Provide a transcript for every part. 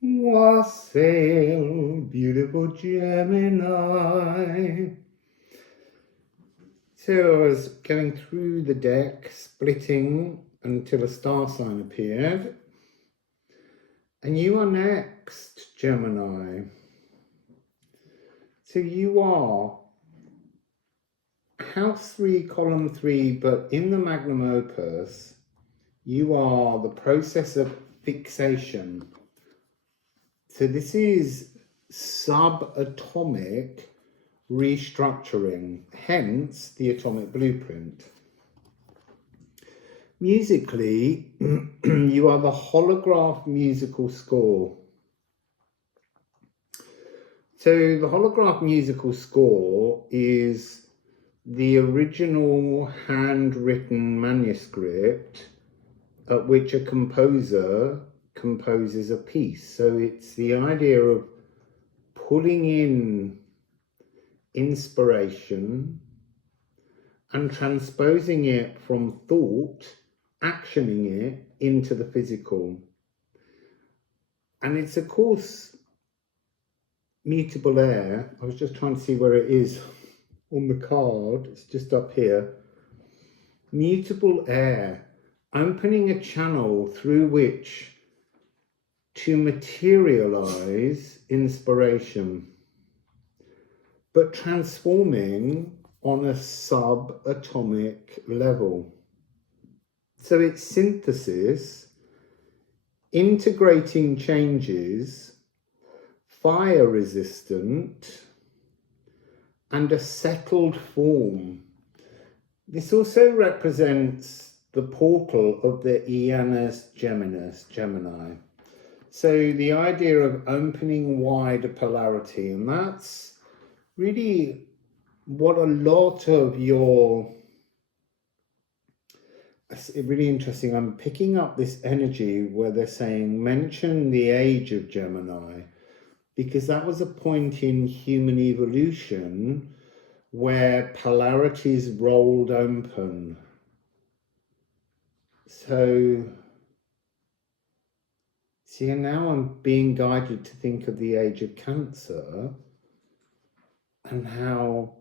Wassail, beautiful Gemini. So I was going through the deck, splitting until a star sign appeared. And you are next, Gemini. So you are House 3, Column 3, but in the Magnum Opus, you are the process of fixation. So this is subatomic restructuring, hence the atomic blueprint. Musically, you are the holograph musical score. So the holograph musical score is the original handwritten manuscript at which a composer composes a piece. So it's the idea of pulling in inspiration and transposing it from thought, actioning it into the physical. And it's, of course, mutable air. I was just trying to see where it is on the card. It's just up here. Mutable air, opening a channel through which to materialize inspiration, but transforming on a subatomic level. So it's synthesis, integrating changes, fire resistant, and a settled form. This also represents the portal of the Janus Gemini. So the idea of opening wide a polarity, and that's really what a lot of your, it's really interesting. I'm picking up this energy where they're saying, mention the age of Gemini, because that was a point in human evolution where polarities rolled open. So, see, now I'm being guided to think of the age of Cancer and how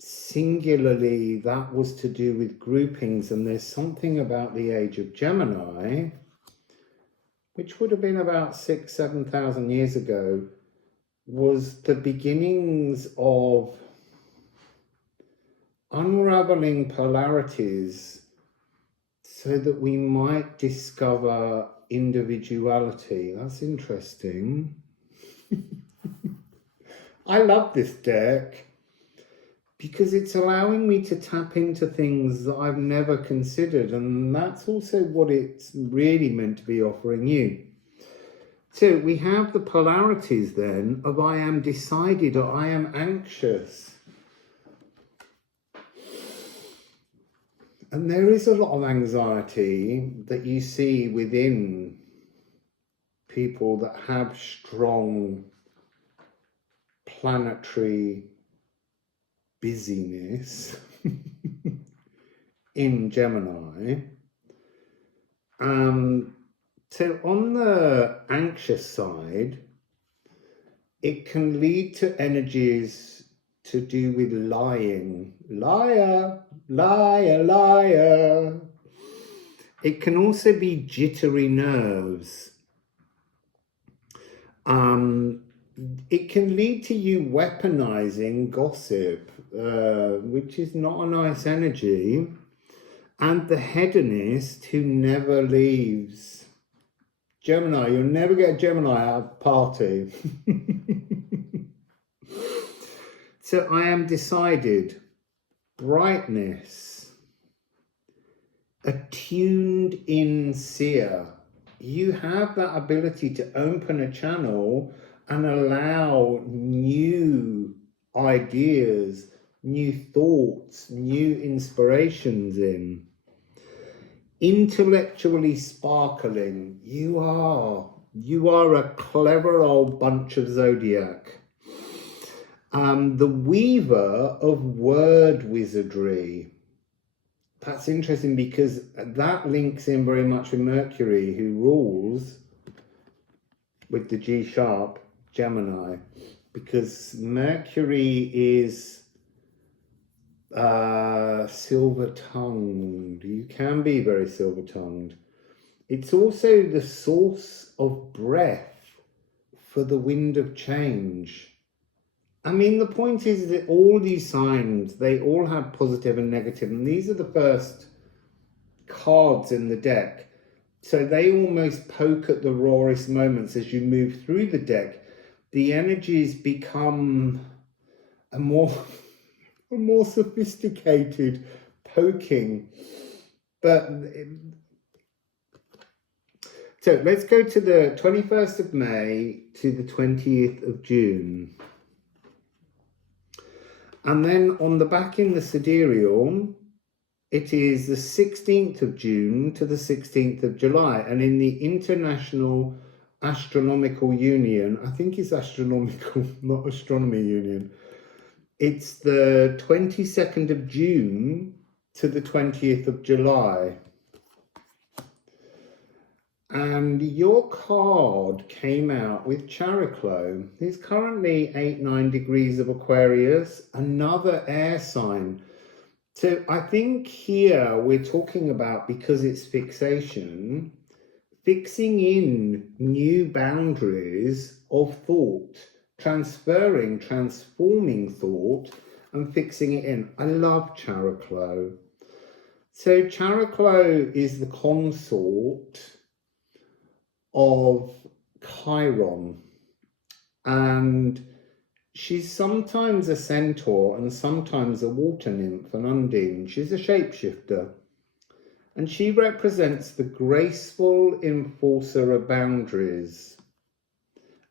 singularly that was to do with groupings. And there's something about the age of Gemini, which would have been about 6,000-7,000 years ago, was the beginnings of unraveling polarities so that we might discover individuality. That's interesting. I love this deck because it's allowing me to tap into things that I've never considered, and that's also what it's really meant to be offering you. So we have the polarities then of I am decided or I am anxious. And there is a lot of anxiety that you see within people that have strong planetary busyness in Gemini. So on the anxious side, it can lead to energies to do with lying. Liar, liar, liar. It can also be jittery nerves. It can lead to you weaponizing gossip, which is not a nice energy. And the hedonist who never leaves. Gemini, you'll never get a Gemini at a party. So I am decided, brightness, attuned in seer. You have that ability to open a channel and allow new ideas, new thoughts, new inspirations in. Intellectually sparkling, you are a clever old bunch of zodiac. The weaver of word wizardry. That's interesting because that links in very much with Mercury, who rules with the G sharp, Gemini, because Mercury is silver-tongued. You can be very silver-tongued. It's also the source of breath for the wind of change. I mean, the point is that all these signs, they all have positive and negative, and these are the first cards in the deck. So they almost poke at the rawest moments as you move through the deck. The energies become a more sophisticated poking. But so let's go to the 21st of May to the 20th of June. And then on the back in the sidereal, it is the 16th of June to the 16th of July. And in the International Astronomical Union, I think it's astronomical, not astronomy union, it's the 22nd of June to the 20th of July. And your card came out with Chariklo. He's currently 8-9 degrees of Aquarius, another air sign. So I think here we're talking about, because it's fixation, fixing in new boundaries of thought, transforming thought and fixing it in. I love Chariklo. So Chariklo is the consort of Chiron, and she's sometimes a centaur and sometimes a water nymph, an undine. She's a shapeshifter, and she represents the graceful enforcer of boundaries.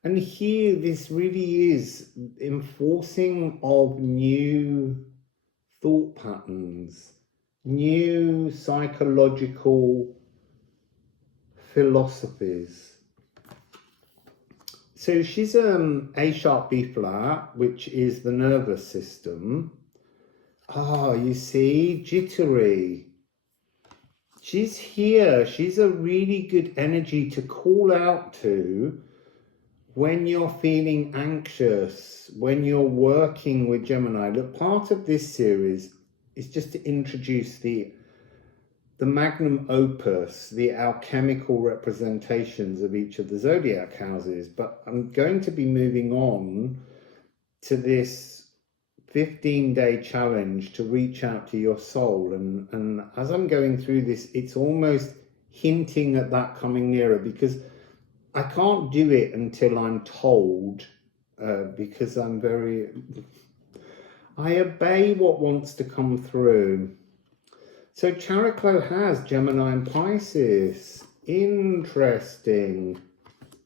And here, this really is enforcing of new thought patterns, new psychological philosophies. So she's A sharp B flat, which is the nervous system. You see, jittery. She's here. She's a really good energy to call out to when you're feeling anxious, when you're working with Gemini. Look, part of this series is just to introduce the magnum opus, the alchemical representations of each of the zodiac houses. But I'm going to be moving on to this 15-day challenge to reach out to your soul. And as I'm going through this, it's almost hinting at that coming nearer, because I can't do it until I'm told, because I obey what wants to come through. So Chariklo has Gemini and Pisces. Interesting.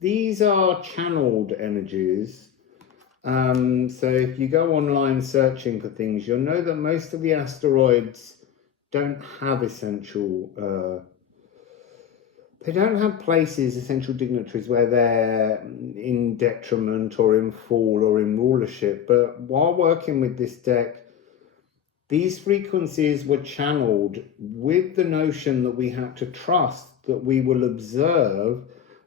These are channeled energies. So if you go online searching for things, you'll know that most of the asteroids don't have essential, they don't have places, essential dignitaries, where they're in detriment or in fall or in rulership. But while working with this deck, these frequencies were channeled with the notion that we have to trust that we will observe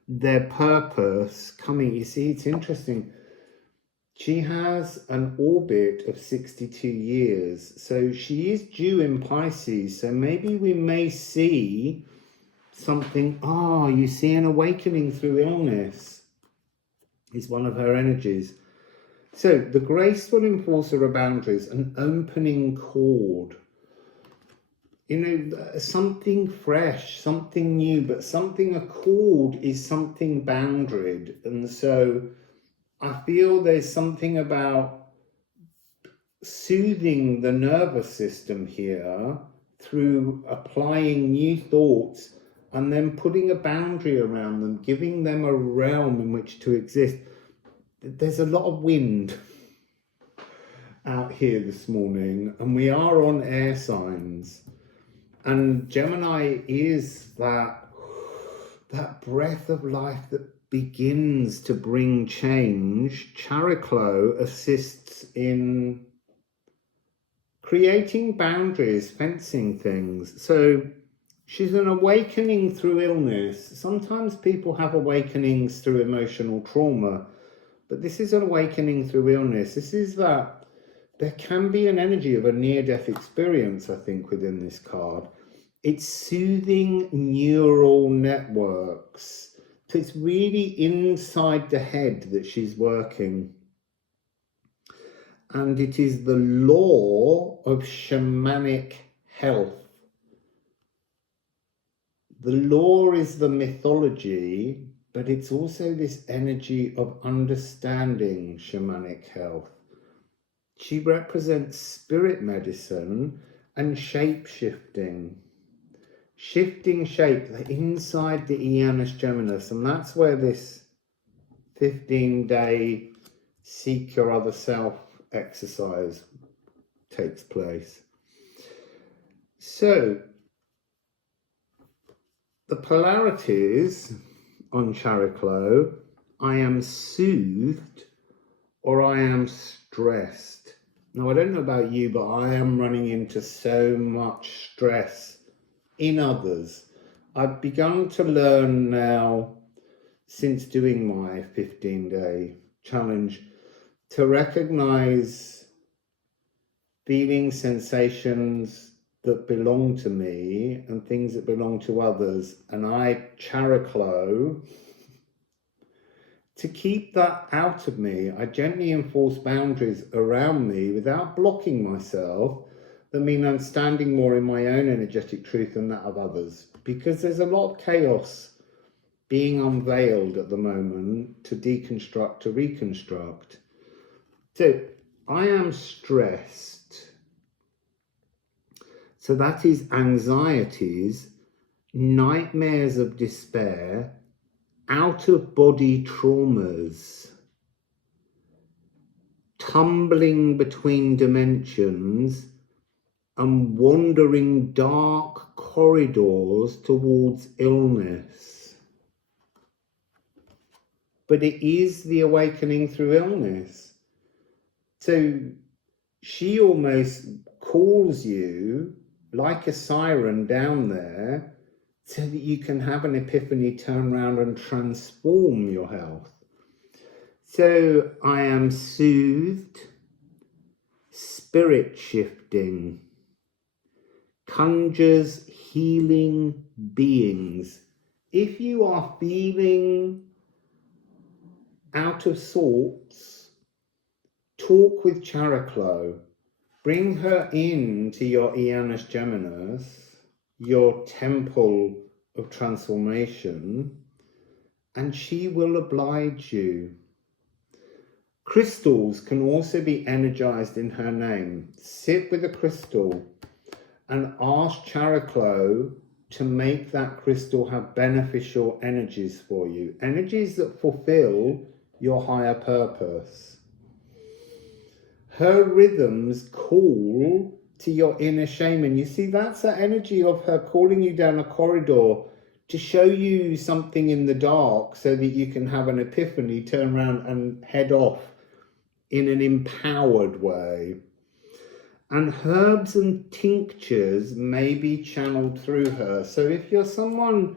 their purpose coming. You see, it's interesting. She has an orbit of 62 years. So she is due in Pisces. So maybe we may see something. You see, an awakening through illness is one of her energies. So the graceful enforcer of boundaries, an opening chord, something fresh, something new, but a chord is something boundaried. And so I feel there's something about soothing the nervous system here through applying new thoughts and then putting a boundary around them, giving them a realm in which to exist. There's a lot of wind out here this morning, and we are on air signs. And Gemini is that breath of life that begins to bring change. Chariklo assists in creating boundaries, fencing things. So She's an awakening through illness. Sometimes people have awakenings through emotional trauma, but this is an awakening through illness. This is that there can be an energy of a near-death experience, I think, within this card. It's soothing neural networks. So it's really inside the head that she's working. And it is the law of shamanic health. The law is the mythology, but it's also this energy of understanding shamanic health. She represents spirit medicine and shape-shifting. Shifting shape inside the Janus Geminis, and that's where this 15-day seek your other self exercise takes place. So, the polarities on Chariklo, I am soothed or I am stressed. Now, I don't know about you, but I am running into so much stress in others. I've begun to learn now, since doing my 15-day challenge, to recognize feelings, sensations that belong to me and things that belong to others, and I Chariklo to keep that out of me. I gently enforce boundaries around me without blocking myself. That mean I'm standing more in my own energetic truth than that of others, because there's a lot of chaos being unveiled at the moment to deconstruct, to reconstruct. So I am stressed. So that is anxieties, nightmares of despair, out-of-body traumas, tumbling between dimensions, and wandering dark corridors towards illness. But it is the awakening through illness. So she almost calls you like a siren down there so that you can have an epiphany, turn around and transform your health. So I am soothed, spirit shifting, conjures healing beings. If you are feeling out of sorts, talk with Chariklo. Bring her into your Janus Geminis, your temple of transformation, and she will oblige you. Crystals can also be energized in her name. Sit with a crystal and ask Chariklo to make that crystal have beneficial energies for you, energies that fulfill your higher purpose. Her rhythms call to your inner shaman. You see, that's the energy of her calling you down a corridor to show you something in the dark so that you can have an epiphany, turn around and head off in an empowered way. And herbs and tinctures may be channeled through her. So if you're someone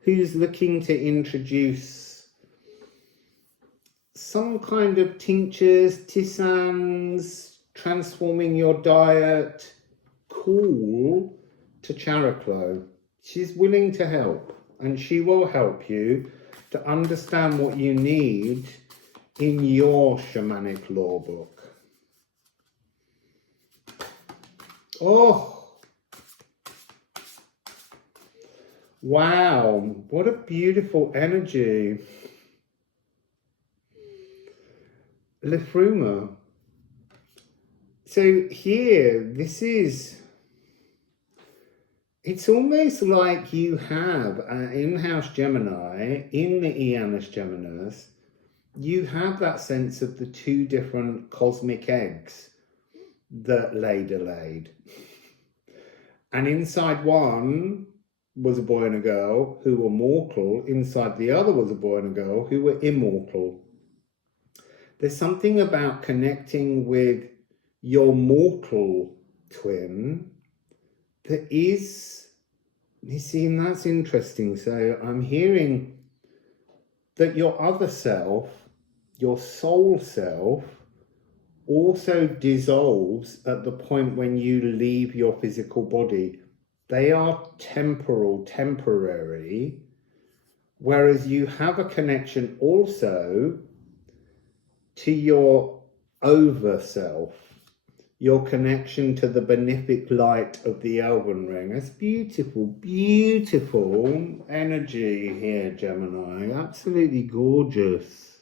who's looking to introduce some kind of tinctures, tisanes, transforming your diet, call to Chariklo. She's willing to help, and she will help you to understand what you need in your shamanic law book. Oh, wow, what a beautiful energy. Liffruma. So here, it's almost like you have an in-house Gemini in the Janus Geminis. You have that sense of the two different cosmic eggs that lay delayed. And inside one was a boy and a girl who were mortal. Inside the other was a boy and a girl who were immortal. There's something about connecting with your mortal twin that is You see, and that's interesting. So I'm hearing that your other self, your soul self, also dissolves at the point when you leave your physical body. They are temporal, temporary, whereas you have a connection also to your over self, your connection to the benefic light of the Elven Ring. It's beautiful, beautiful energy here, Gemini. Absolutely gorgeous.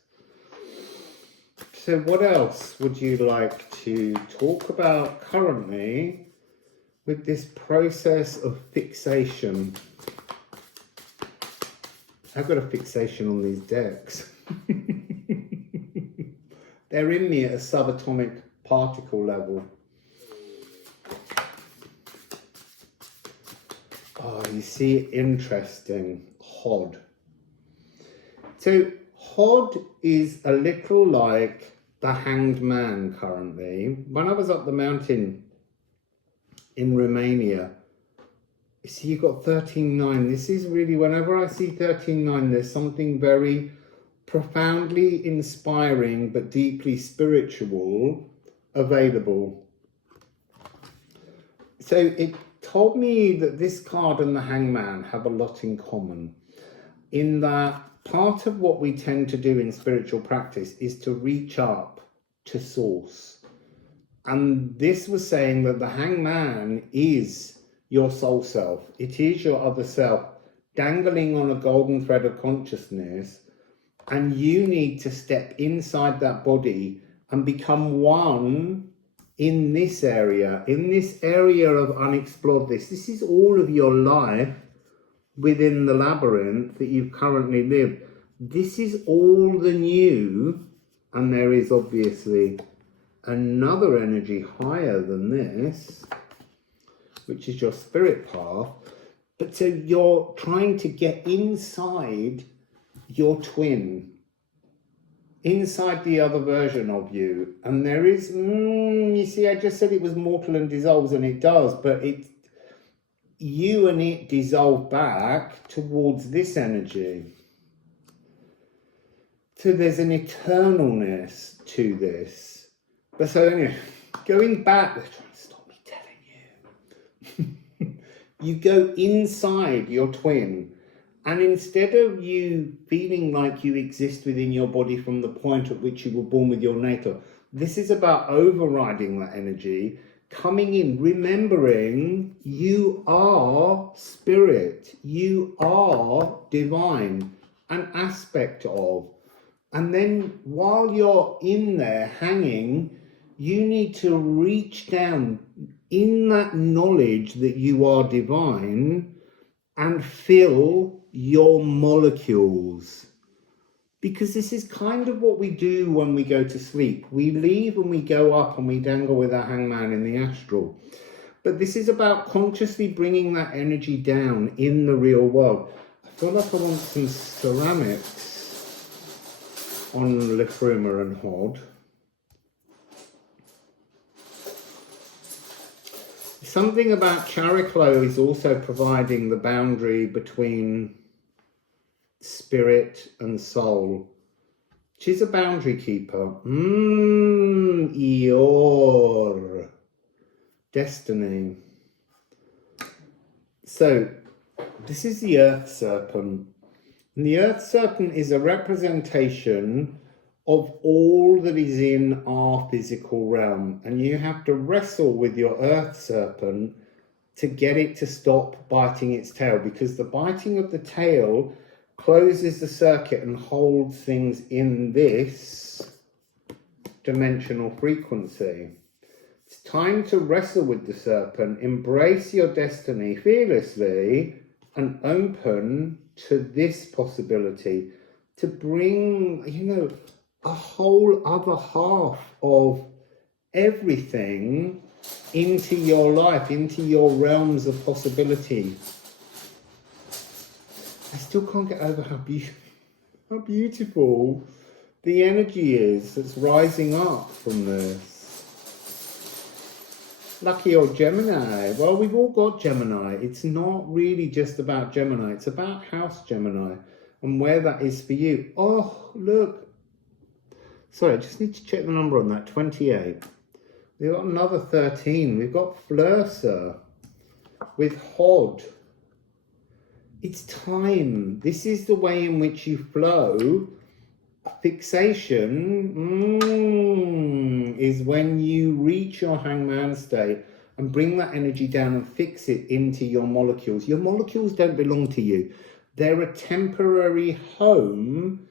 So what else would you like to talk about currently with this process of fixation? I've got a fixation on these decks. They're in me at a subatomic particle level. Oh, you see, interesting. Hod. So Hod is a little like the Hanged Man currently. When I was up the mountain in Romania, you see, you've got 13.9. This is really, whenever I see 13.9, there's something very profoundly inspiring but deeply spiritual available. So it told me that this card and the Hangman have a lot in common, in that part of what we tend to do in spiritual practice is to reach up to source. And this was saying that the Hangman is your soul self. It is your other self dangling on a golden thread of consciousness, and you need to step inside that body and become one in this area of unexplored. This is all of your life within the labyrinth that you've currently lived. This is all the new, and there is obviously another energy higher than this, which is your spirit path. But so you're trying to get inside your twin, inside the other version of you, and there is you see, I just said it was mortal and dissolves, and it does, but it, you and it dissolve back towards this energy. So there's an eternalness to this. But so anyway, going back, they're trying to stop me telling you. You go inside your twin, and instead of you feeling like you exist within your body from the point at which you were born with your natal, this is about overriding that energy, coming in, remembering you are spirit, you are divine, an aspect of. And then while you're in there hanging, you need to reach down in that knowledge that you are divine and fill your molecules. Because this is kind of what we do when we go to sleep. We leave and we go up and we dangle with our hangman in the astral. But this is about consciously bringing that energy down in the real world. I feel like I want some ceramics on Liffruma and Hod. Something about Chariklo is also providing the boundary between spirit and soul. She's a boundary keeper. Your destiny. So, this is the Earth Serpent. And the Earth Serpent is a representation of all that is in our physical realm. And you have to wrestle with your Earth Serpent to get it to stop biting its tail, because the biting of the tail closes the circuit and holds things in this dimensional frequency. It's time to wrestle with the serpent, embrace your destiny fearlessly, and open to this possibility to bring, a whole other half of everything into your life, into your realms of possibility. I still can't get over how beautiful the energy is that's rising up from this. lucky old Gemini. Well, we've all got Gemini. It's not really just about Gemini. It's about House Gemini and where that is for you. Oh, look. Sorry, I just need to check the number on that. 28. We've got another 13. We've got Flursa with Hod. It's time. This is the way in which you flow. Fixation is when you reach your hangman state and bring that energy down and fix it into your molecules. Your molecules don't belong to you. They're a temporary home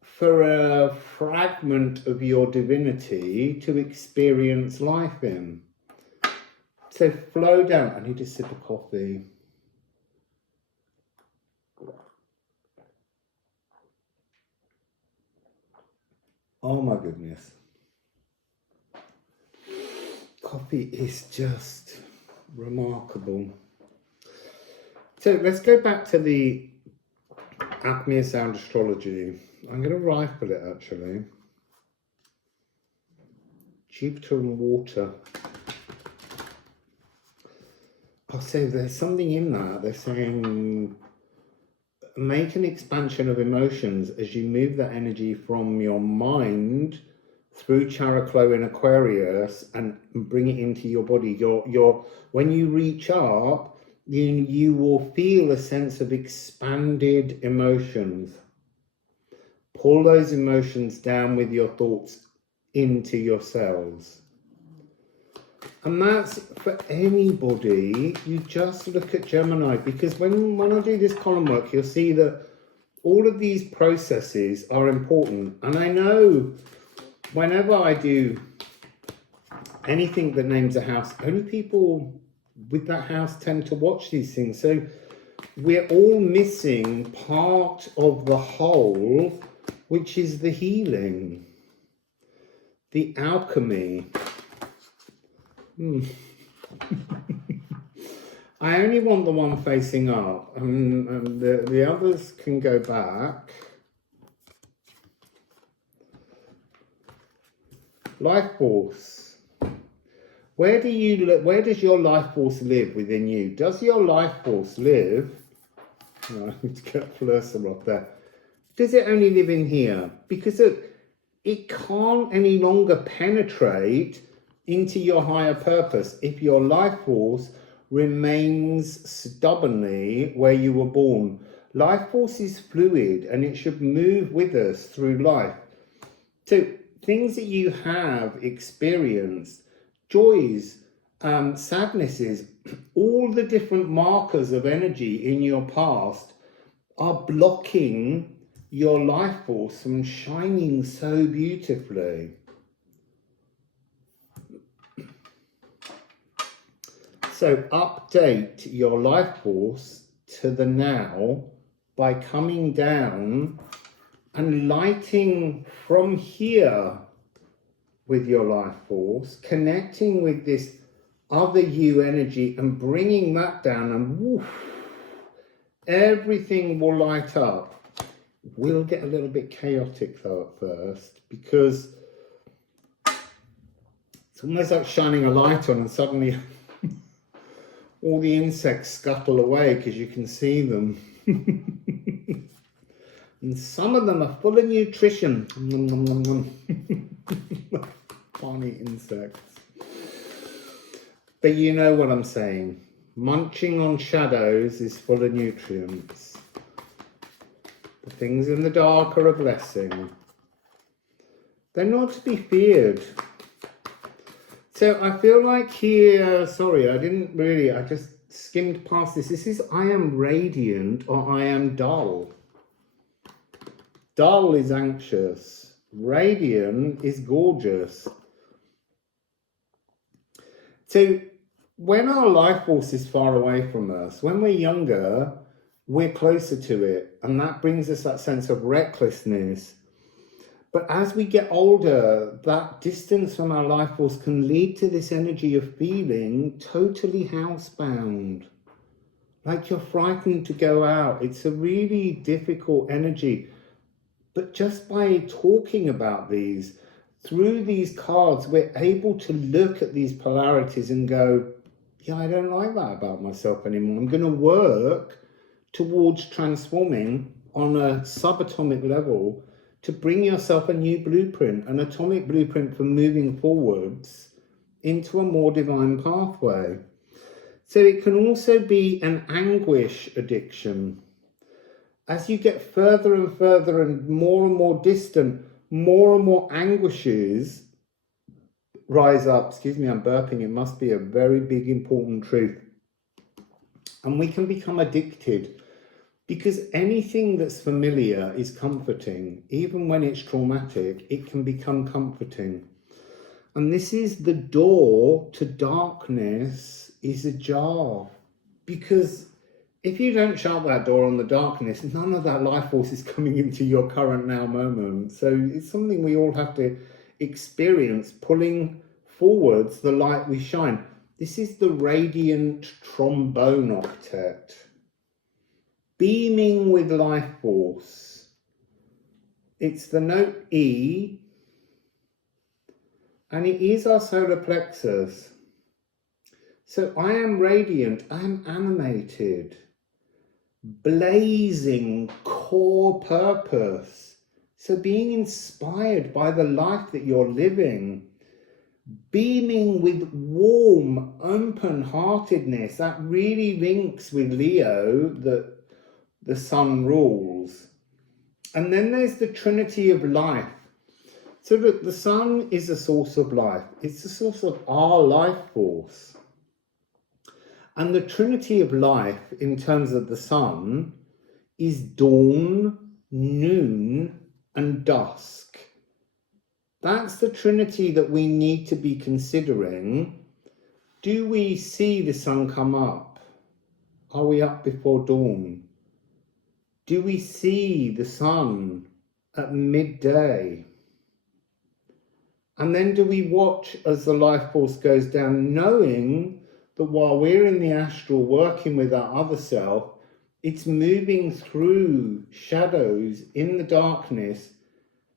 for a fragment of your divinity to experience life in. So flow down. I need a sip of coffee. Oh my goodness. Coffee is just remarkable. So let's go back to the Alchemy of Sound Astrology. I'm going to rifle it actually. Jupiter and water. Oh, so there's something in that. They're saying make an expansion of emotions as you move that energy from your mind through Characlo in Aquarius and bring it into your body. When you reach up, you will feel a sense of expanded emotions. Pull those emotions down with your thoughts into your cells. And that's for anybody. You just look at Gemini, because when I do this column work, you'll see that all of these processes are important. And I know whenever I do anything that names a house, only people with that house tend to watch these things. So we're all missing part of the whole, which is the healing, the alchemy. I only want the one facing up, and the others can go back. Life force. Where does your life force live within you? Does your life force live? Oh, I need to get Flursa off there. Does it only live in here? Because it can't any longer penetrate into your higher purpose if your life force remains stubbornly where you were born. Life force is fluid and it should move with us through life. So things that you have experienced, joys, sadnesses, all the different markers of energy in your past are blocking your life force from shining so beautifully. So update your life force to the now by coming down and lighting from here with your life force, connecting with this other you energy and bringing that down, and woof, everything will light up. We'll get a little bit chaotic though at first, because it's almost like shining a light on and suddenly all the insects scuttle away because you can see them. And some of them are full of nutrition. Funny insects. But you know what I'm saying. Munching on shadows is full of nutrients. The things in the dark are a blessing. They're not to be feared. So I feel like here, sorry, I just skimmed past this. This is I am radiant or I am dull. Dull is anxious. Radiant is gorgeous. So when our life force is far away from us, when we're younger, we're closer to it. And that brings us that sense of recklessness. But as we get older, that distance from our life force can lead to this energy of feeling totally housebound. Like you're frightened to go out. It's a really difficult energy. But just by talking about these, through these cards, we're able to look at these polarities and go, yeah, I don't like that about myself anymore. I'm going to work towards transforming on a subatomic level to bring yourself a new blueprint, an atomic blueprint for moving forwards into a more divine pathway. So it can also be an anguish addiction. As you get further and further and more distant, more and more anguishes rise up. Excuse me, I'm burping. It must be a very big, important truth. And we can become addicted, because anything that's familiar is comforting. Even when it's traumatic, it can become comforting. And this is the door to darkness is ajar. Because if you don't shut that door on the darkness, none of that life force is coming into your current now moment. So it's something we all have to experience, pulling forwards the light we shine. This is the radiant trombone octet. Beaming with life force. It's the note E, and it is our solar plexus. So I am radiant, I am animated, blazing core purpose. So being inspired by the life that you're living, beaming with warm, open-heartedness. That really links with Leo, that the sun rules. And then there's the Trinity of life. So look, the sun is a source of life. It's the source of our life force. And the Trinity of life in terms of the sun is dawn, noon, and dusk. That's the Trinity that we need to be considering. Do we see the sun come up? Are we up before dawn? Do we see the sun at midday? And then do we watch as the life force goes down, knowing that while we're in the astral working with our other self, it's moving through shadows in the darkness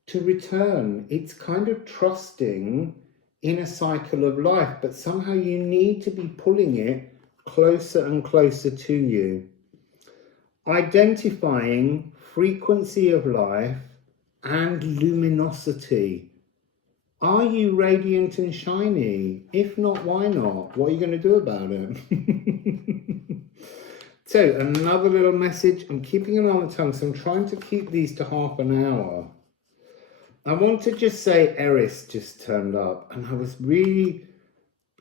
to return. It's kind of trusting in a cycle of life, but somehow you need to be pulling it closer and closer to you. Identifying frequency of life and luminosity. Are you radiant and shiny? If not, why not? What are you going to do about it? So another little message. I'm keeping it on the tongue, so I'm trying to keep these to half an hour. I want to just say Eris just turned up, and I was really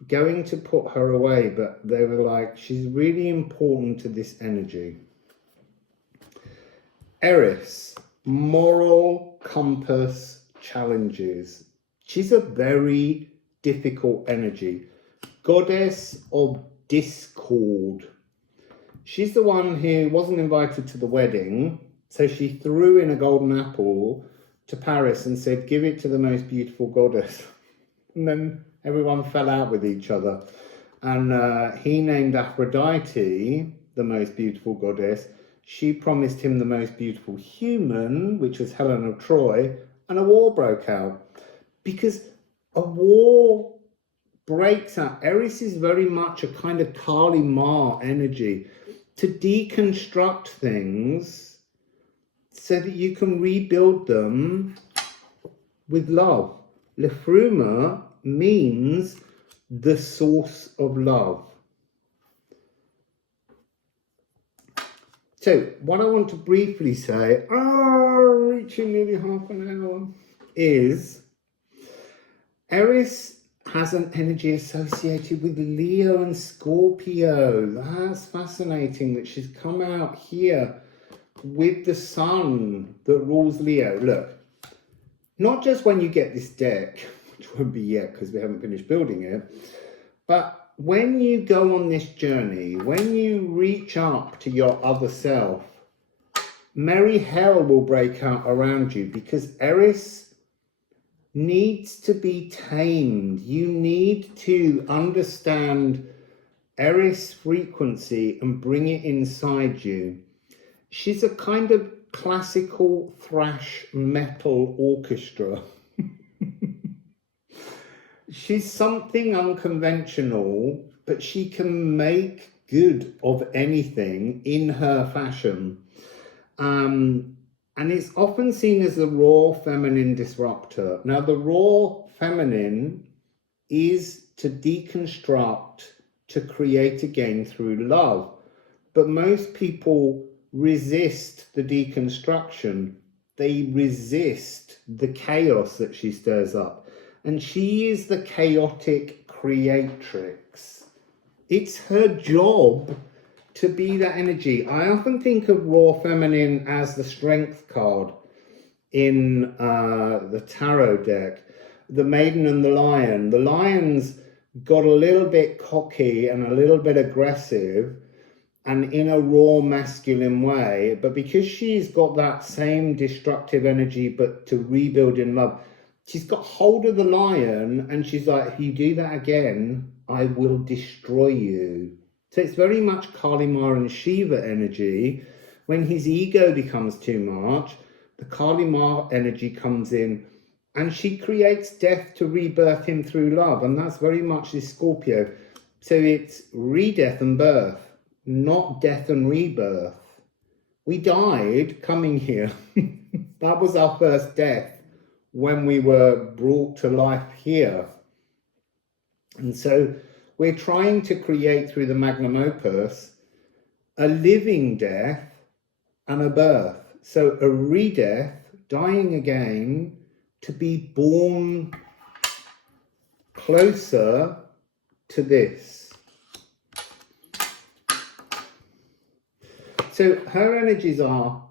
going to put her away, but they were like, she's really important to this energy. Eris, moral compass challenges. She's a very difficult energy. Goddess of discord. She's the one who wasn't invited to the wedding, so she threw in a golden apple to Paris and said, give it to the most beautiful goddess. And then everyone fell out with each other. And he named Aphrodite the most beautiful goddess. She promised him the most beautiful human, which was Helen of Troy, and a war broke out. Because a war breaks out. Eris is very much a kind of Kali Ma energy. To deconstruct things so that you can rebuild them with love. Liffruma means the source of love. So what I want to briefly say, reaching nearly half an hour, is Eris has an energy associated with Leo and Scorpio. That's fascinating that she's come out here with the sun that rules Leo. Look, not just when you get this deck, which won't be yet because we haven't finished building it, but when you go on this journey, when you reach up to your other self, merry hell will break out around you, because Eris needs to be tamed. You need to understand Eris frequency and bring it inside you. She's a kind of classical thrash metal orchestra. she's something unconventional, but she can make good of anything in her fashion. And it's often seen as the raw feminine disruptor. Now, the raw feminine is to deconstruct, to create again through love. But most people resist the deconstruction. They resist the chaos that she stirs up. And she is the chaotic creatrix. It's her job to be that energy. I often think of raw feminine as the strength card in the tarot deck. The maiden and the lion. The lion's got a little bit cocky and a little bit aggressive and in a raw masculine way, but because she's got that same destructive energy but to rebuild in love, she's got hold of the lion and she's like, if you do that again, I will destroy you. So it's very much Kali Ma and Shiva energy. When his ego becomes too much, the Kali Ma energy comes in and she creates death to rebirth him through love. And that's very much this Scorpio. So it's re-death and birth, not death and rebirth. We died coming here. That was our first death when we were brought to life here. And so we're trying to create through the magnum opus a living death and a birth. So a re-death, dying again, to be born closer to this. So her energies are,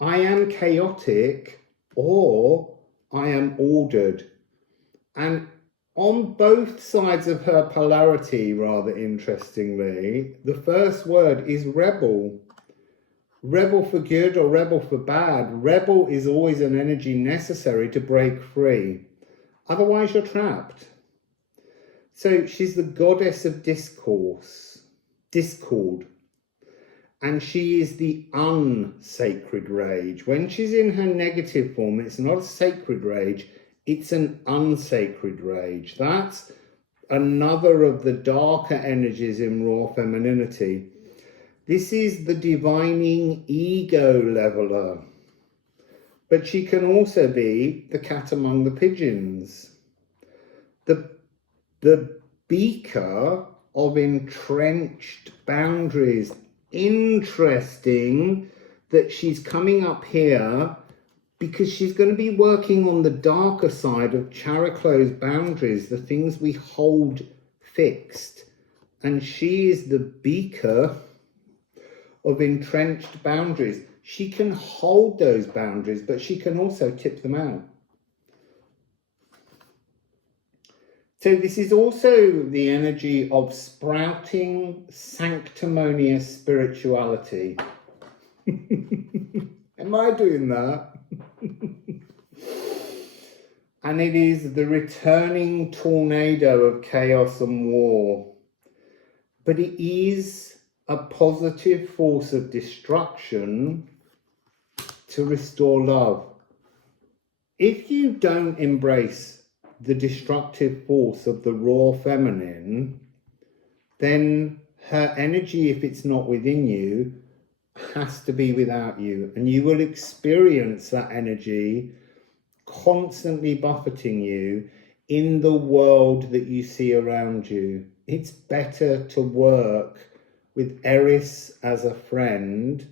I am chaotic or I am ordered. And on both sides of her polarity, rather interestingly, the first word is rebel. Rebel for good or rebel for bad. Rebel is always an energy necessary to break free. Otherwise, you're trapped. So she's the goddess of discord. And she is the unsacred rage. When she's in her negative form, it's not a sacred rage, it's an unsacred rage. That's another of the darker energies in raw femininity. This is the divining ego leveler. But she can also be the cat among the pigeons. The beaker of entrenched boundaries. Interesting that she's coming up here because she's going to be working on the darker side of Chariklo's boundaries, the things we hold fixed. And she is the beaker of entrenched boundaries. She can hold those boundaries, but she can also tip them out. So this is also the energy of sprouting sanctimonious spirituality. Am I doing that? And it is the returning tornado of chaos and war. But it is a positive force of destruction to restore love. If you don't embrace the destructive force of the raw feminine, then her energy, if it's not within you, has to be without you. And you will experience that energy constantly buffeting you in the world that you see around you. It's better to work with Eris as a friend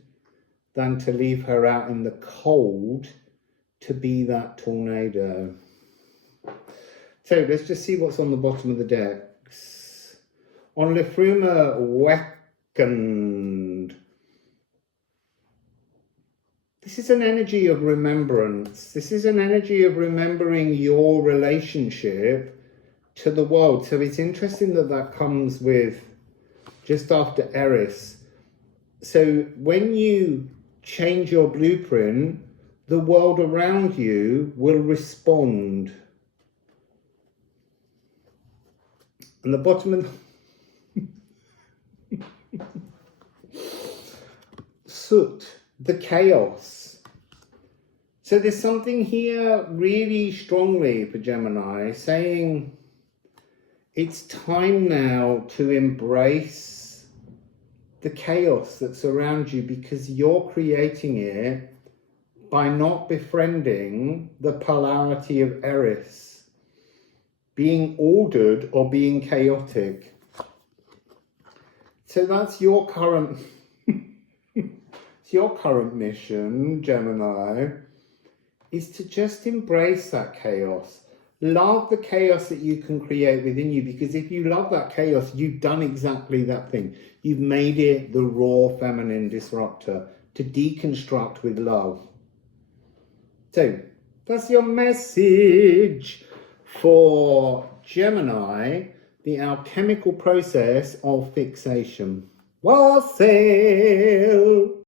than to leave her out in the cold to be that tornado. So let's just see what's on the bottom of the decks. On Liffruma Weakened, this is an energy of remembrance. This is an energy of remembering your relationship to the world. So it's interesting that that comes with just after Eris. So when you change your blueprint, the world around you will respond. And the bottom of Soot, the chaos. So there's something here really strongly for Gemini saying, it's time now to embrace the chaos that's around you, because you're creating it by not befriending the polarity of Eris, being ordered or being chaotic. So that's your current it's your current mission, Gemini, is to just embrace that chaos. Love the chaos that you can create within you, because if you love that chaos, you've done exactly that thing. You've made it the raw feminine disruptor to deconstruct with love. So that's your message for Gemini, the alchemical process of fixation. Wassail!